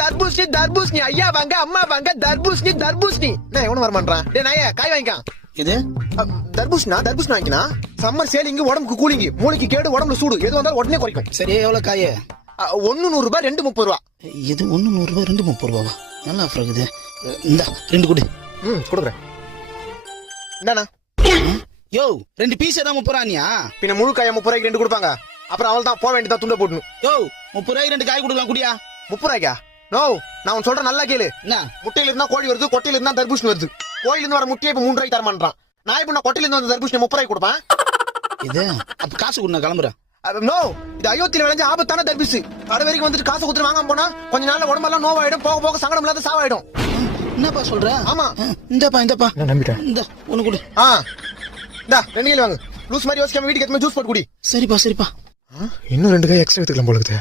தர்பூசணி தர்பூசணி ஐயா வாங்க அம்மா வாங்க தர்பூசணி தர்பூசணி நான் எவனும் வரமாட்டான் டே நாயே காய் வாங்கிக்கான் இது தர்பூசணா தர்பூசணி வாங்கினா சம்மர் சேலிங்கு உடம்புக்கு கூலிங்கு மூளைக்கு கேடு உடம்புல சூடு எது வந்தாலும் உடனே குறைக்கும் சரி எவ்வளவு காய? 1 100 ரூபாய் 2 30 ரூபா. இது 1 100 ரூபாய் 2 30 ரூபாவா? நல்லா ஆஃபர் இருக்குது. இந்த 2 கொடு. கொடுக்குறேன். என்னண்ணா யோ 2 பீஸ் தான் 30 ரூபாயா? பின்ன முழு காய 30 ரூபாய்க்கு 2 கொடுப்பாங்க. அப்புறம் அவள் தான் போக வேண்டியதா துண்ட போடணும். யோ 30 ரூபாய்க்கு 2 காய் கொடுக்கலாம் குடியா? 30 ரூபாய்க்கா? நோ நான் உன் சொல்றேன் நல்லா கேளு. என்ன முட்டையில இருந்தா கோழி வருது, கொட்டையில இருந்தா தர்பூசணி வருது. கோயில இருந்து வர முட்டையை இப்ப 3 ரூபாய்க்கு தரமாட்டான். நான் இப்ப நான் கொட்டையில இருந்து வந்த தர்பூசணி 30 ரூபாய்க்கு கொடுப்பேன். இது அப்ப காசு கொடு, நான் கிளம்புறேன். நோ இது அயோத்தியில விளைஞ்ச ஆபத்தான தர்பூசு. கடை வரைக்கும் வந்துட்டு காசு கொடுத்து வாங்காம போனா கொஞ்ச நாள்ல உடம்பெல்லாம் நோவாயிடும், போக போக சங்கடம் இல்லாத சாவாயிடும். என்னப்பா சொல்ற? ஆமா இந்தப்பா நான் நம்பிட்டேன். இந்த ஒண்ணு கொடு. இந்தா 2 கிலோ வாங்க. லூஸ் மாதிரி யோசிக்காம வீட்டுக்கு எத்தனை ஜூஸ் போட்டு குடி. சரிப்பா இன்னும் 2 காய் எக்ஸ்ட்ரா எடுத்துக்கலாம் போல இருக்குது.